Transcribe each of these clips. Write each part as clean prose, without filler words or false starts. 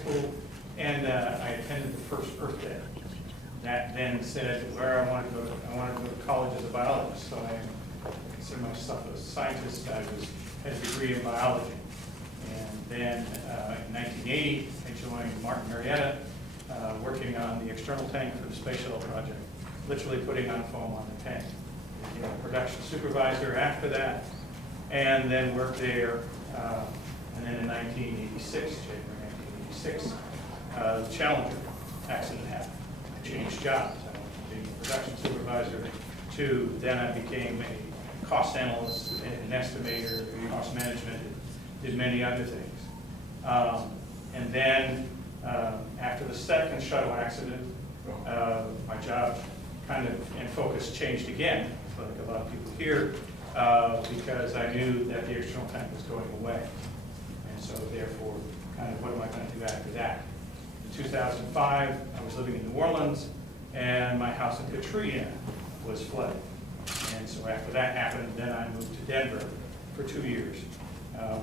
school, and I attended the first Earth Day. That then said where I wanted to go. I wanted to go to college as a biologist, so I consider myself a scientist. I had a degree in biology. And then in 1980, I joined Martin Marietta, working on the external tank for the Space Shuttle project, literally putting on foam on the tank. Became a production supervisor after that, and then worked there. And then in 1986, January 1986, the Challenger accident happened. I changed jobs. I went from being a production supervisor to then I became a cost analyst, an estimator, cost management, did many other things. And then after the second shuttle accident, my job kind of and focus changed again, like a lot of people here, because I knew that the external tank was going away. And so therefore, kind of what am I going to do after that? In 2005, I was living in New Orleans, and my house in Katrina was flooded. And so after that happened, then I moved to Denver for 2 years,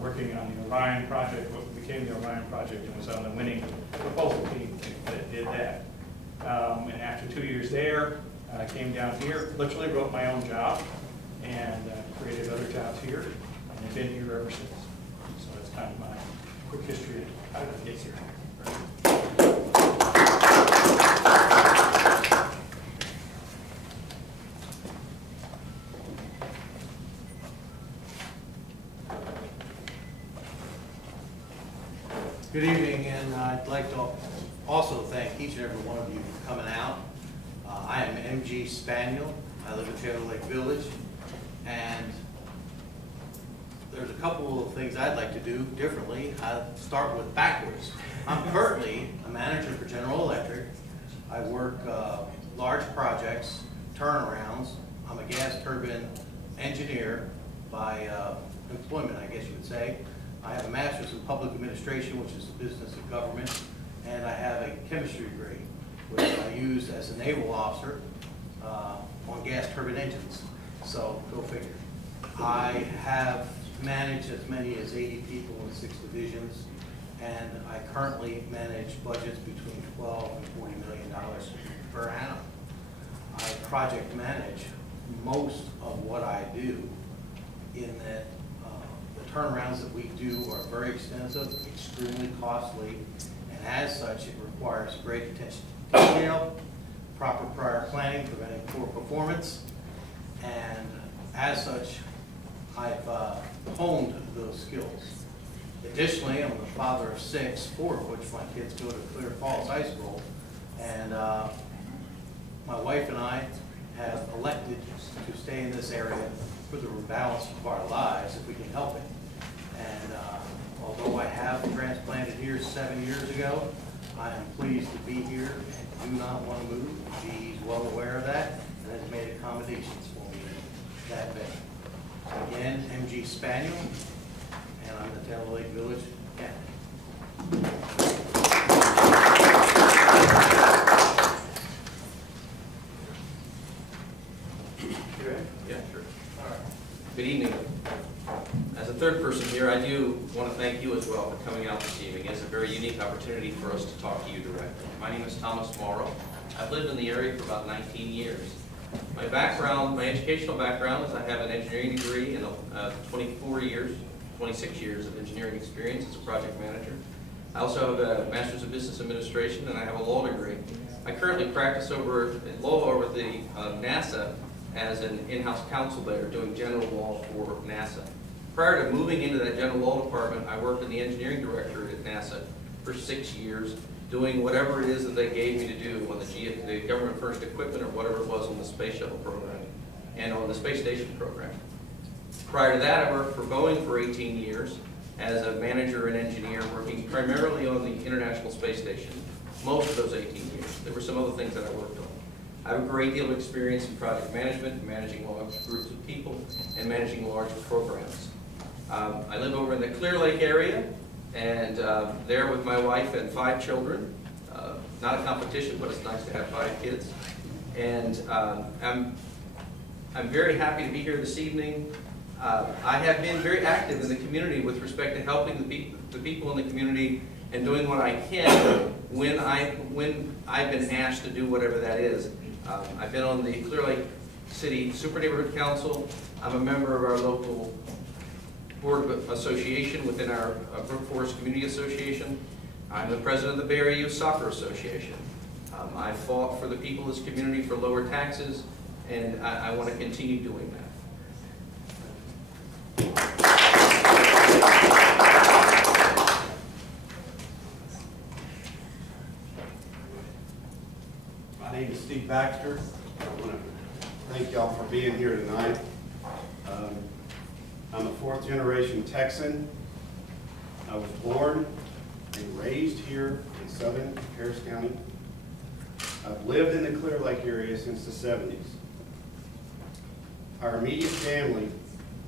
working on the Orion project, what became the Orion project, and was on the winning proposal team that did that. And after 2 years there, I came down here, literally wrote my own job, and created other jobs here, and have been here ever since. So that's kind of my quick history of how did I get here. Good evening, and I'd like to also thank each and every one of you for coming out. I am M.G. Spaniel. I live in Taylor Lake Village, and there's a couple of things I'd like to do differently. I'll start with backwards. I'm currently a manager for General Electric. I work large projects, turnarounds. I'm a gas turbine engineer by employment, I guess you would say. I have a master's in public administration, which is the business of government, and I have a chemistry degree, which I use as a naval officer on gas turbine engines. So go figure. I have managed as many as 80 people in 6 divisions, and I currently manage budgets between $12 and $40 million per annum. I project manage most of what I do, in that the turnarounds that we do are very extensive, extremely costly, and as such it requires great attention to detail, proper prior planning, preventing poor performance, and as such I've honed those skills. Additionally, I'm the father of 6, 4 of which my kids go to Clear Falls High School, and my wife and I have elected to stay in this area for the balance of our lives if we can help it. And although I have transplanted here 7 years ago, I am pleased to be here and do not want to move. She's well aware of that and has made accommodations for me in that vein. Again, M.G. Spaniel, and I'm the Taylor Lake Village captain. Yeah, sure. All right. Good evening. As a third person here, I do want to thank you as well for coming out this evening. It's a very unique opportunity for us to talk to you directly. My name is Thomas Morrow. I've lived in the area for about 19 years. My background, my educational background is I have an engineering degree and 26 years of engineering experience as a project manager. I also have a master's of business administration, and I have a law degree. I currently practice law over the NASA as an in-house counsel there, doing general law for NASA. Prior to moving into that general law department, I worked in the engineering directorate at NASA for 6 years, doing whatever it is that they gave me to do on the government furnished equipment or whatever it was on the space shuttle program and on the space station program. Prior to that, I worked for Boeing for 18 years as a manager and engineer, working primarily on the International Space Station. Most of those 18 years. There were some other things that I worked on. I have a great deal of experience in project management, managing large groups of people, and managing large programs. I live over in the Clear Lake area, and there with my wife and 5 children. Not a competition, but it's nice to have 5 kids. And I'm very happy to be here this evening. I have been very active in the community with respect to helping the people in the community and doing what I can when I've been asked to do whatever that is. I've been on the Clear Lake City Super Neighborhood Council. I'm a member of our local board association within our Brook Forest Community Association. I'm the president of the Bay Area Youth Soccer Association. I fought for the people of this community for lower taxes, and I want to continue doing that. My name is Steve Baxter. I want to thank y'all for being here tonight. I'm a fourth generation Texan. I was born and raised here in southern Harris County. I've lived in the Clear Lake area since the 70s. Our immediate family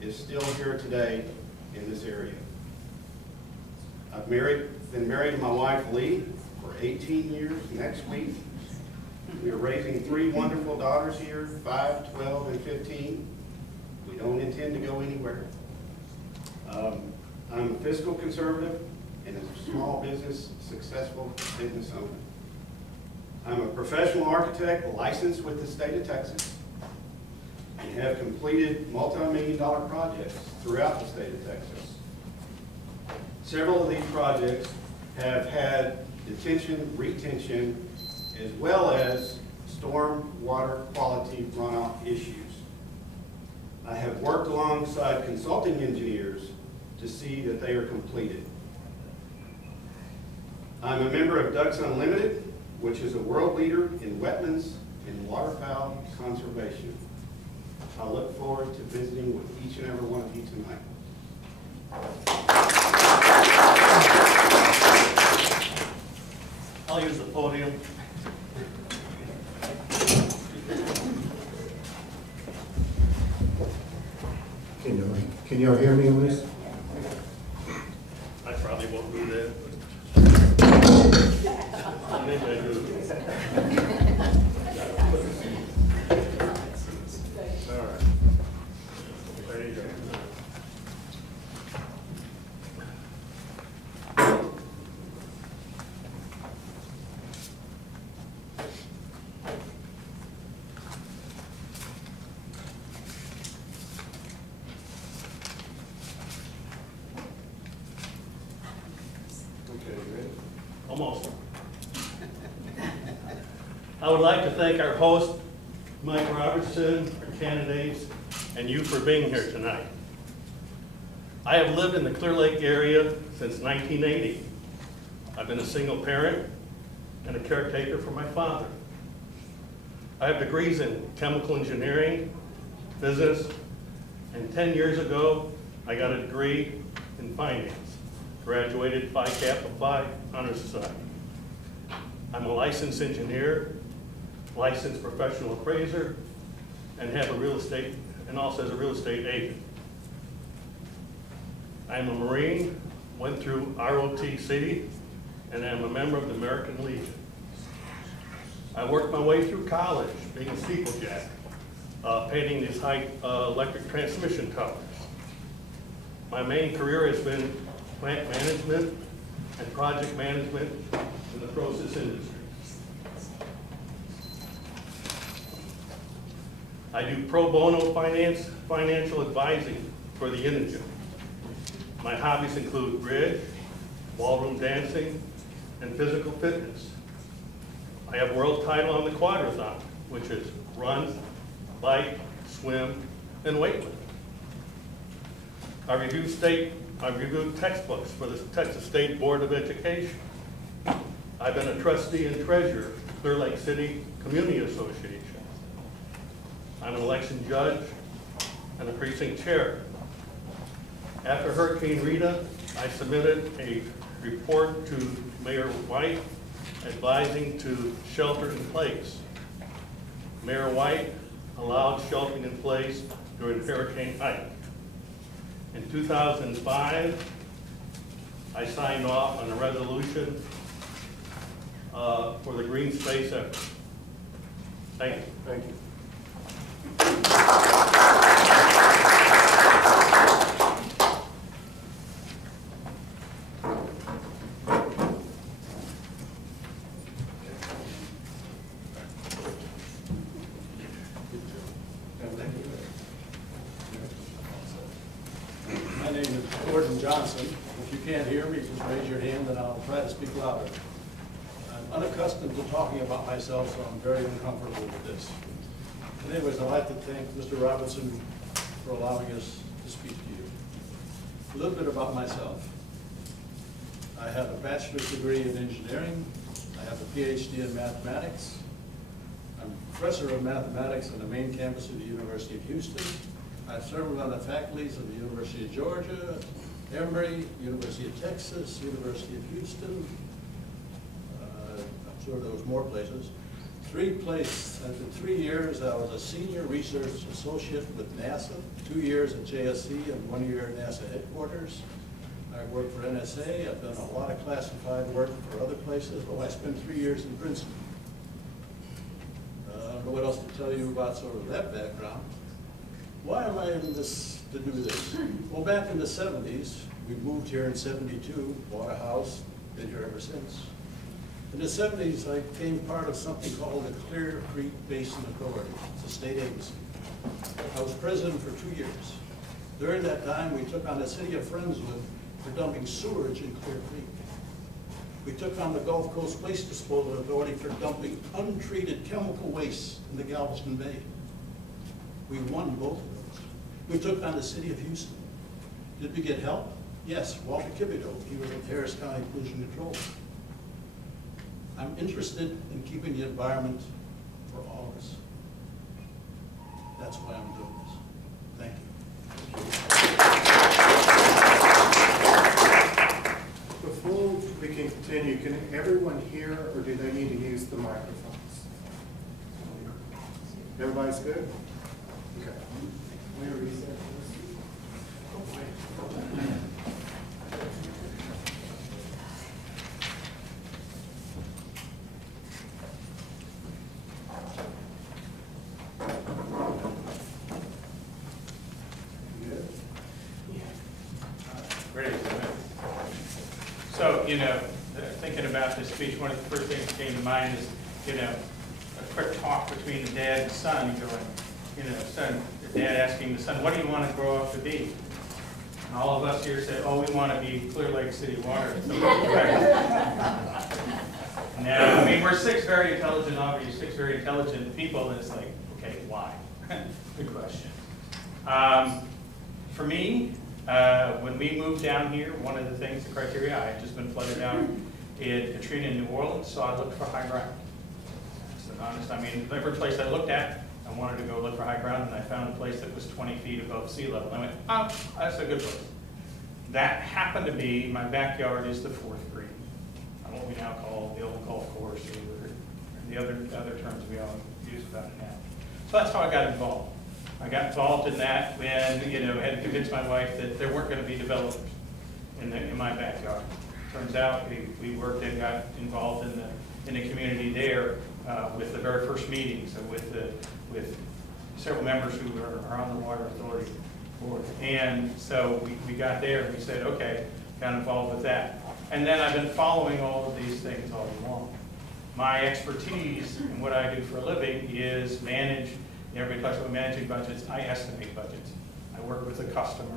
is still here today in this area. I've been married to my wife Lee for 18 years next week. We are raising 3 wonderful daughters here, 5, 12, and 15. We don't intend to go anywhere. I'm a fiscal conservative and a small business, successful business owner. I'm a professional architect licensed with the state of Texas and have completed multi-million-dollar projects throughout the state of Texas. Several of these projects have had detention, retention, as well as storm water quality runoff issues. I have worked alongside consulting engineers to see that they are completed. I'm a member of Ducks Unlimited, which is a world leader in wetlands and waterfowl conservation. I look forward to visiting with each and every one of you tonight. I'll use the podium. Can y'all hear me on this? I probably won't do that, but maybe I do. All right. There you go. Almost. I would like to thank our host, Mike Robertson, our candidates, and you for being here tonight. I have lived in the Clear Lake area since 1980. I've been a single parent and a caretaker for my father. I have degrees in chemical engineering, business, and 10 years ago, I got a degree in finance. Graduated Phi Kappa Phi Honor Society. I'm a licensed engineer, licensed professional appraiser, and have a real estate, and also as a real estate agent. I'm a Marine, went through ROTC, and I'm a member of the American Legion. I worked my way through college, being a steeplejack, painting these high electric transmission towers. My main career has been plant management and project management in the process industry. I do pro bono financial advising for the indigent. My hobbies include bridge, ballroom dancing, and physical fitness. I have world title on the quadrathon, which is run, bike, swim, and weightlifting. I reviewed textbooks for the Texas State Board of Education. I've been a trustee and treasurer of Clear Lake City Community Association. I'm an election judge and a precinct chair. After Hurricane Rita, I submitted a report to Mayor White advising to shelter in place. Mayor White allowed sheltering in place during Hurricane Ike. In 2005, I signed off on a resolution for the green space effort. Thank you. Thank you. Johnson. If you can't hear me, just raise your hand and I'll try to speak louder. I'm unaccustomed to talking about myself, so I'm very uncomfortable with this. But anyways, I'd like to thank Mr. Robertson for allowing us to speak to you. A little bit about myself. I have a bachelor's degree in engineering. I have a PhD in mathematics. I'm a professor of mathematics on the main campus of the University of Houston. I've served on the faculties of the University of Georgia, Emory, University of Texas, University of Houston. I'm sure there was more places. After 3 years, I was a senior research associate with NASA, 2 years at JSC and 1 year at NASA headquarters. I worked for NSA. I've done a lot of classified work for other places. Oh, I spent 3 years in Princeton. I don't know what else to tell you about sort of that background. Why am I in this to do this? Well, back in the 70s, we moved here in 72, bought a house, been here ever since. In the 70s, I became part of something called the Clear Creek Basin Authority. It's a state agency. I was president for 2 years. During that time, we took on the city of Friendswood for dumping sewage in Clear Creek. We took on the Gulf Coast Waste Disposal Authority for dumping untreated chemical waste in the Galveston Bay. We won both of those. We took on the city of Houston. Did we get help? Yes, Walter Thibodeau, he was with Harris County Pollution Control. I'm interested in keeping the environment for all of us. That's why I'm doing this. Thank you. Before we can continue, can everyone hear or do they need to use the microphones? Everybody's good? Okay. Can we reset this? So, thinking about this speech, one of the first things that came to mind is, a quick talk between the dad and son going, the dad asking the son, what do you want to grow up to be? And all of us here said, oh, we want to be Clear Lake City Water. Now, we're six very intelligent people, and it's like, okay, why? Good question. For me, when we moved down here, one of the things, the criteria, I had just been flooded down in Katrina in New Orleans, so I looked for high ground. That's honest. Every place I looked at, I wanted to go look for high ground, and I found a place that was 20 feet above sea level. I went, oh, that's a good place. That happened to be, my backyard is the 4th green, what we now call the old golf course, or the other terms we all use about it now. So that's how I got involved. I got involved in that when, had to convince my wife that there weren't going to be developers in my backyard. Turns out we worked and got involved in the community there with the very first meetings, with several members who are on the Water Authority board. And so we got there and we said, okay, got involved with that. And then I've been following all of these things all along. My expertise in what I do for a living is manage. Everybody talks about managing budgets. I estimate budgets. I work with a customer,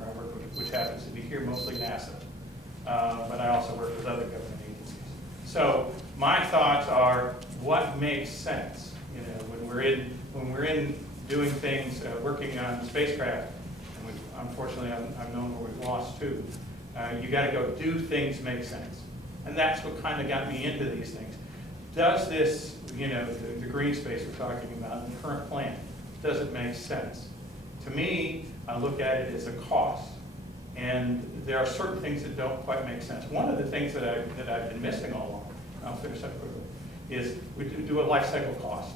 which happens to be here mostly NASA, but I also work with other government agencies. So my thoughts are, what makes sense? When we're in doing things, working on spacecraft, and unfortunately I've known where we've lost too. You got to go do things make sense, and that's what kind of got me into these things. Does this, the green space we're talking about in the current plan, does it make sense? To me, I look at it as a cost, and there are certain things that don't quite make sense. One of the things that I've been missing all along, and I'll finish up quickly, is we do a life cycle cost.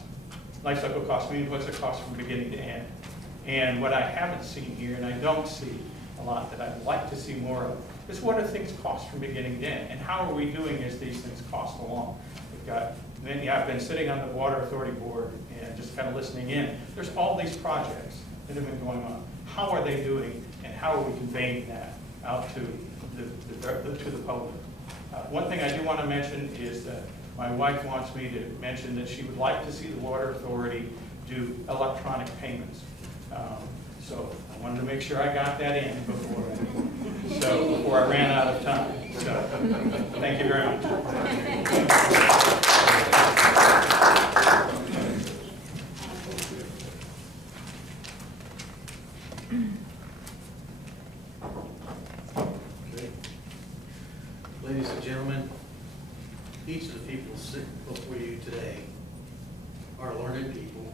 Life cycle cost means what's the cost from beginning to end. And what I haven't seen here, and I don't see a lot that I'd like to see more of, is what do things cost from beginning to end, and how are we doing as these things cost along? I've been sitting on the Water Authority board and just kind of listening in. There's all these projects that have been going on. How are they doing, and how are we conveying that out to the public? One thing I do want to mention is that my wife wants me to mention that she would like to see the Water Authority do electronic payments. So I wanted to make sure I got that in before I ran out of time. So thank you very much. Okay. Ladies and gentlemen, each of the people sitting before you today are learned people,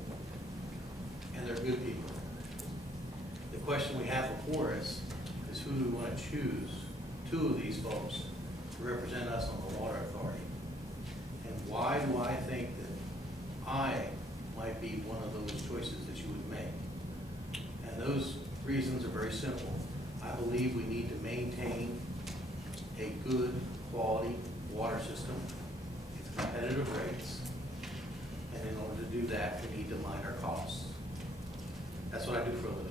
and they're good people. The question we have before us is who do we want to choose, two of these folks, to represent us on the Water Authority? And why do I think that I might be one of those choices that you would make? And those reasons are very simple. I believe we need to maintain a good quality water system at competitive rates. And in order to do that, we need to mind our costs. That's what I do for a living.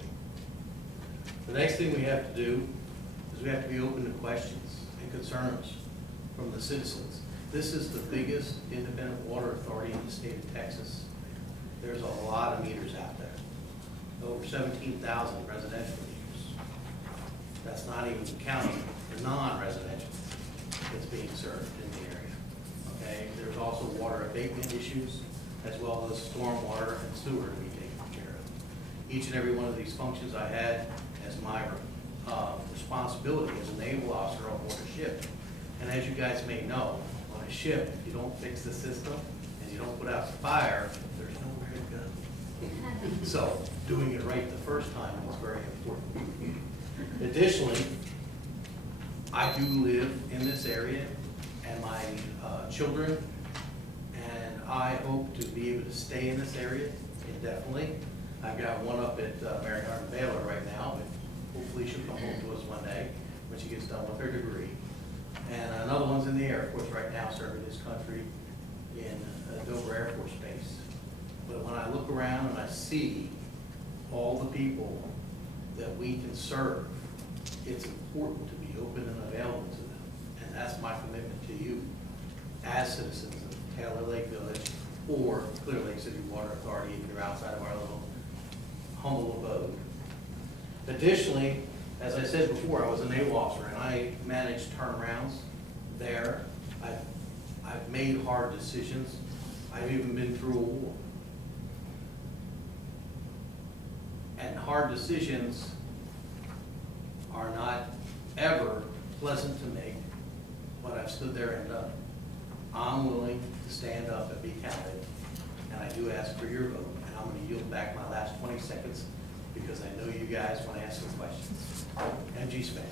The next thing we have to do is we have to be open to questions and concerns from the citizens. This is the biggest independent water authority in the state of Texas. There's a lot of meters out there. Over 17,000 residential meters. That's not even counting the non-residential that's being served in the area. Okay, there's also water abatement issues, as well as stormwater and sewer to be taken care of. Each and every one of these functions I had as my responsibility as a naval officer on board a ship. And as you guys may know, on a ship, if you don't fix the system and you don't put out the fire, there's nowhere to go. So doing it right the first time is very important. Additionally, I do live in this area, and my children and I hope to be able to stay in this area indefinitely. I've got one up at Mary Hardin Baylor right now, but hopefully she'll come home to us one day when she gets done with her degree. And another one's in the Air Force right now, serving this country in Dover Air Force Base. But when I look around and I see all the people that we can serve, it's important to be open and available to them. And that's my commitment to you as citizens of Taylor Lake Village or Clear Lake City Water Authority if you're outside of our little humble abode. Additionally, as I said before, I was a naval officer and I managed turnarounds there. I've made hard decisions. I've even been through a war. And hard decisions are not ever pleasant to make, but I've stood there and done it. I'm willing to stand up and be counted, and I do ask for your vote. And I'm going to yield back my last 20 seconds because I know you guys want to ask some questions. MG Spain.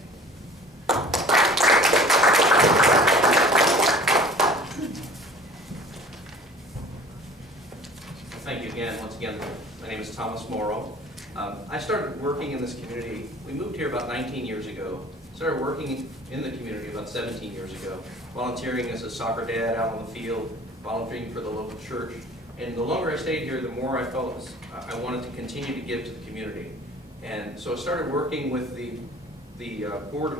Thank you again. Once again, my name is Thomas Morrow. I started working in this community. We moved here about 19 years ago. Started working in the community about 17 years ago, volunteering as a soccer dad out on the field, volunteering for the local church. And the longer I stayed here, the more I felt I wanted to continue to give to the community. And so I started working with the board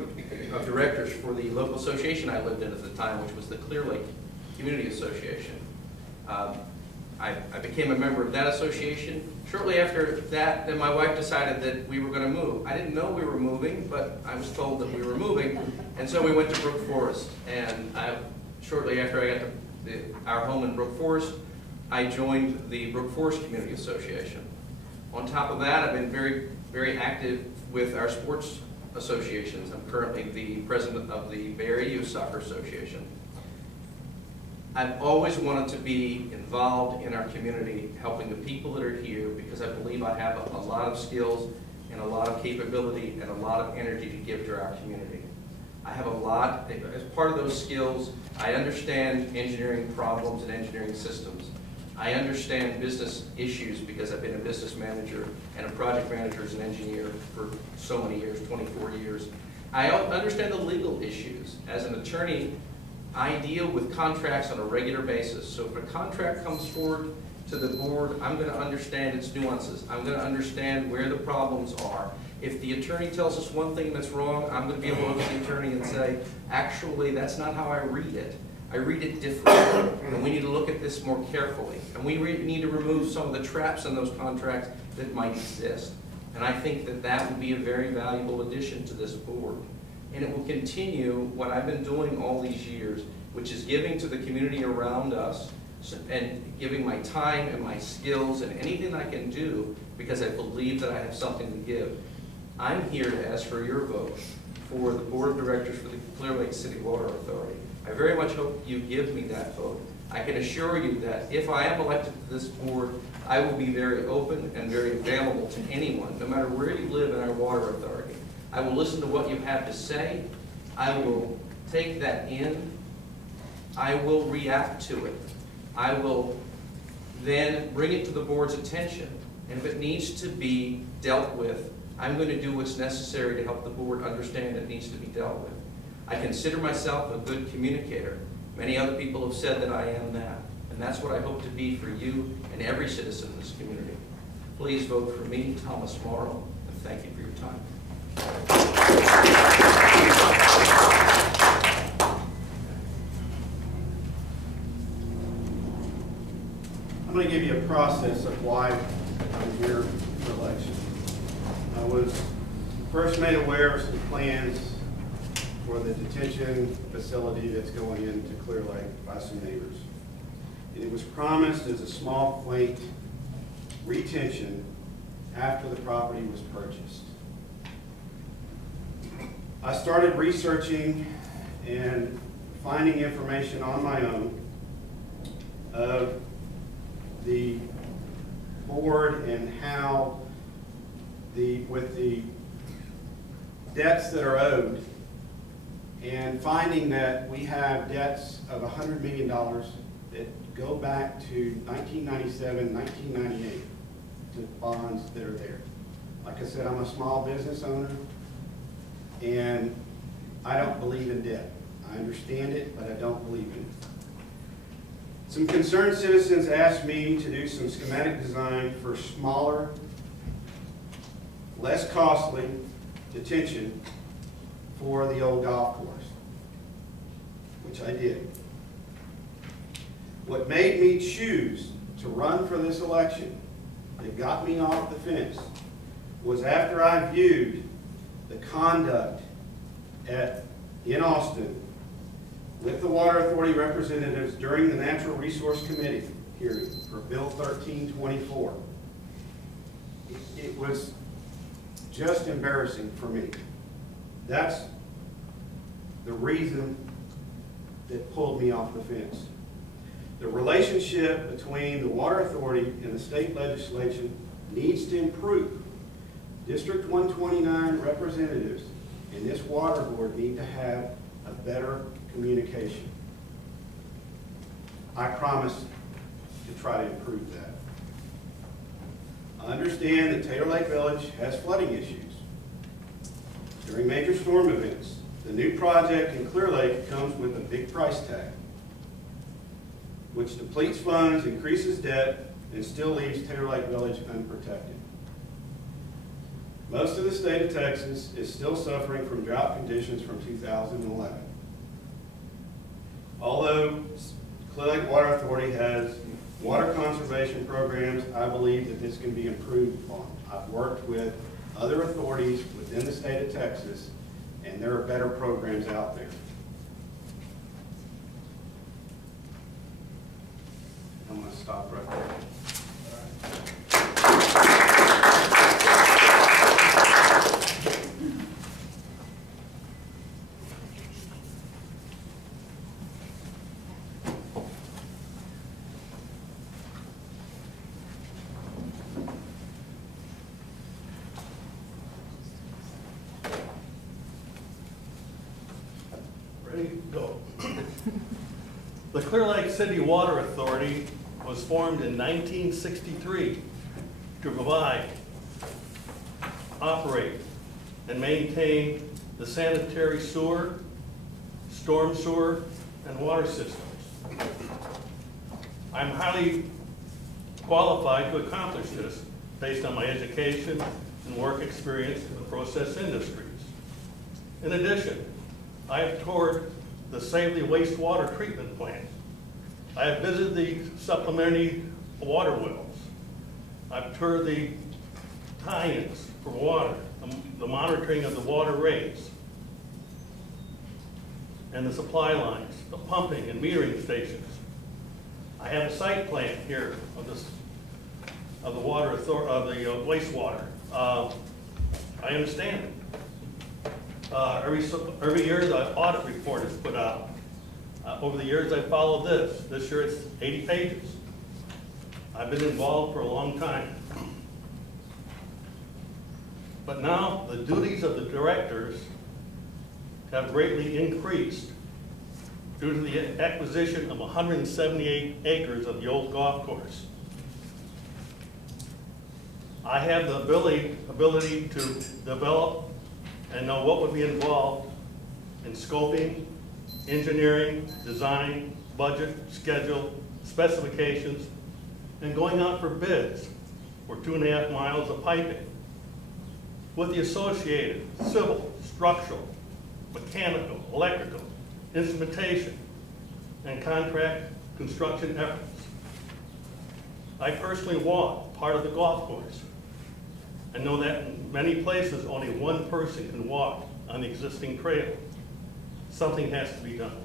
of directors for the local association I lived in at the time, which was the Clear Lake Community Association. I became a member of that association. Shortly after that, then my wife decided that we were going to move. I didn't know we were moving, but I was told that we were moving, and so we went to Brook Forest. And shortly after I got to our home in Brook Forest, I joined the Brook Forest Community Association. On top of that, I've been very, very active with our sports associations. I'm currently the president of the Bay Area Youth Soccer Association. I've always wanted to be involved in our community, helping the people that are here, because I believe I have a lot of skills and a lot of capability and a lot of energy to give to our community. I have a lot, as part of those skills, I understand engineering problems and engineering systems. I understand business issues because I've been a business manager and a project manager as an engineer for so many years, 24 years. I understand the legal issues. As an attorney, I deal with contracts on a regular basis. So if a contract comes forward to the board, I'm going to understand its nuances. I'm going to understand where the problems are. If the attorney tells us one thing that's wrong, I'm going to be able to look at the attorney and say, actually, that's not how I read it. I read it differently, and we need to look at this more carefully. And we need to remove some of the traps in those contracts that might exist. And I think that that would be a very valuable addition to this board. And it will continue what I've been doing all these years, which is giving to the community around us and giving my time and my skills and anything I can do because I believe that I have something to give. I'm here to ask for your vote for the board of directors for the Clear Lake City Water Authority. I very much hope you give me that vote. I can assure you that if I am elected to this board, I will be very open and very available to anyone, no matter where you live in our water authority. I will listen to what you have to say. I will take that in. I will react to it. I will then bring it to the board's attention. And if it needs to be dealt with, I'm going to do what's necessary to help the board understand it needs to be dealt with. I consider myself a good communicator. Many other people have said that I am that. And that's what I hope to be for you and every citizen in this community. Please vote for me, Thomas Morrow, and thank you for your time. I'm going to give you a process of why I'm here for election. I was first made aware of some plans for the detention facility that's going into Clear Lake by some neighbors. And it was promised as a small, quaint retention after the property was purchased. I started researching and finding information on my own of the board and how with the debts that are owed, and finding that we have debts of $100 million that go back to 1997, 1998 to bonds that are there. Like I said, I'm a small business owner, and I don't believe in debt. I understand it, but I don't believe in it. Some concerned citizens asked me to do some schematic design for smaller, less costly detention for the old golf course, which I did. What made me choose to run for this election, that got me off the fence, was after I viewed the conduct in Austin with the Water Authority representatives during the Natural Resource Committee hearing for Bill 1324. It was just embarrassing for me. That's the reason that pulled me off the fence. The relationship between the Water Authority and the state legislation needs to improve. District 129 representatives and this water board need to have a better communication. I promise to try to improve that. I understand that Taylor Lake Village has flooding issues during major storm events. The new project in Clear Lake comes with a big price tag, which depletes funds, increases debt, and still leaves Taylor Lake Village unprotected. Most of the state of Texas is still suffering from drought conditions from 2011. Although Clear Lake Water Authority has water conservation programs, I believe that this can be improved upon. I've worked with other authorities within the state of Texas, and there are better programs out there. I'm going to stop right there. Ready to go. The Clear Lake City Water Authority was formed in 1963 to provide, operate, and maintain the sanitary sewer, storm sewer, and water systems. I'm highly qualified to accomplish this based on my education and work experience in the process industries. In addition, I have toured the Safely wastewater treatment plant. I have visited the supplementary water wells. I've toured the tie-ins for water, the monitoring of the water rates, and the supply lines, the pumping and metering stations. I have a site plan here of this, of the water wastewater. I understand it. Every year the audit report is put out. Over the years I followed this. This year it's 80 pages. I've been involved for a long time. But now the duties of the directors have greatly increased due to the acquisition of 178 acres of the old golf course. I have the ability to develop and know what would be involved in scoping, engineering, design, budget, schedule, specifications, and going out for bids for 2.5 miles of piping with the associated civil, structural, mechanical, electrical, instrumentation, and contract construction efforts. I personally walk part of the golf course and know that in many places only one person can walk on the existing trail. Something has to be done.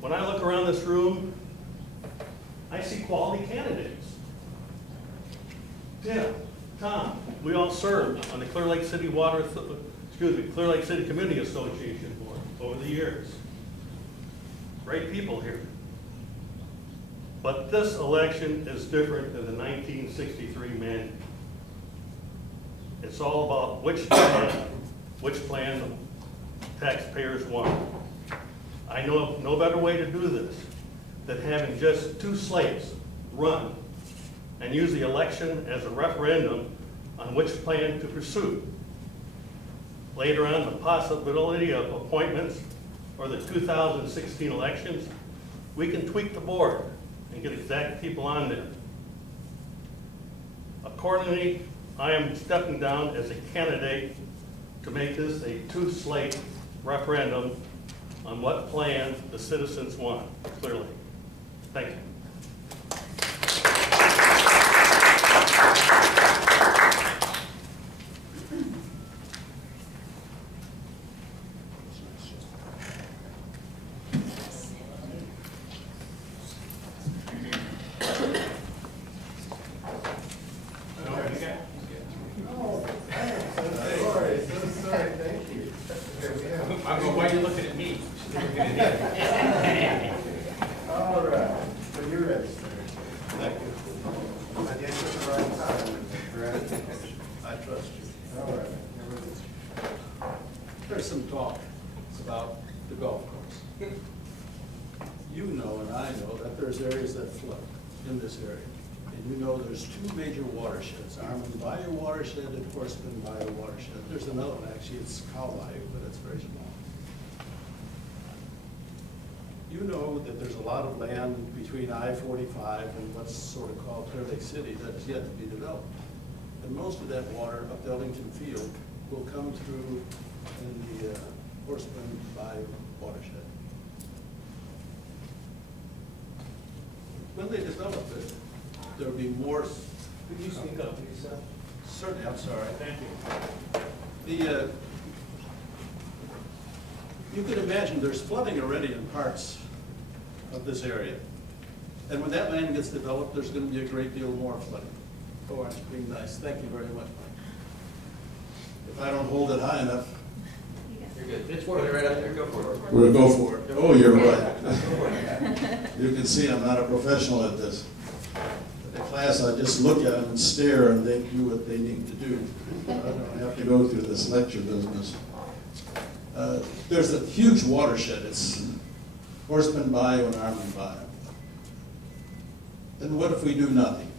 When I look around this room, I see quality candidates. Tim, Tom, we all served on the Clear Lake City Clear Lake City Community Association board over the years. Great people here. But this election is different than the 1963 manual. It's all about which plan the taxpayers want. I know of no better way to do this than having just 2 slates run and use the election as a referendum on which plan to pursue. Later on, the possibility of appointments for the 2016 elections, we can tweak the board and get exact people on there. Accordingly, I am stepping down as a candidate to make this a 2-slate referendum on what plan the citizens want, clearly. Thank you. Why are you looking at me? All right, so you're ready, sir. Thank you. I guess it's the right time, correct? I trust you. All right, here it is. There's some talk about the golf course. You know and I know that there's areas that flood in this area. And you know there's 2 major watersheds, Armand Bayou watershed and Horseman Bayou watershed. There's another one, actually, it's Cow Bayou, but it's very small. You know that there's a lot of land between I-45 and what's sort of called Clear Lake City that is yet to be developed. And most of that water up Ellington Field will come through in the Horseman Bayou watershed. When they develop it, there'll be more. Could you speak up, please, sir? Certainly, I'm sorry. Thank you. You can imagine there's flooding already in parts of this area. And when that land gets developed, there's going to be a great deal more flooding. Oh, aren't you being nice? Thank you very much, Mike. If I don't hold it high enough, You're good. It's working right up there. Go for it. We'll go for it. Oh, you're right. You can see I'm not a professional at this. At the class, I just look at them and stare, and they do what they need to do. I don't have to go through this lecture business. There's a huge watershed. It's Horseman Bayou and Armand Bayou. And what if we do nothing?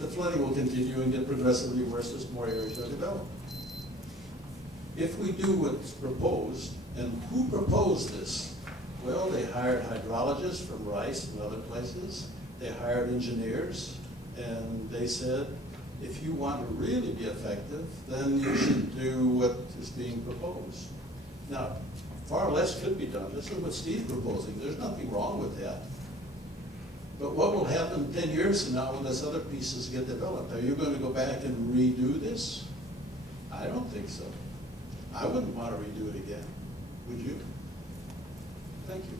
The flooding will continue and get progressively worse as more areas are developed. If we do what's proposed, and who proposed this? Well, they hired hydrologists from Rice and other places. They hired engineers, and they said, if you want to really be effective, then you should do what is being proposed. Now, far less could be done. This is what Steve's proposing. There's nothing wrong with that. But what will happen 10 years from now when those other pieces get developed? Are you going to go back and redo this? I don't think so. I wouldn't want to redo it again. Would you? Thank you.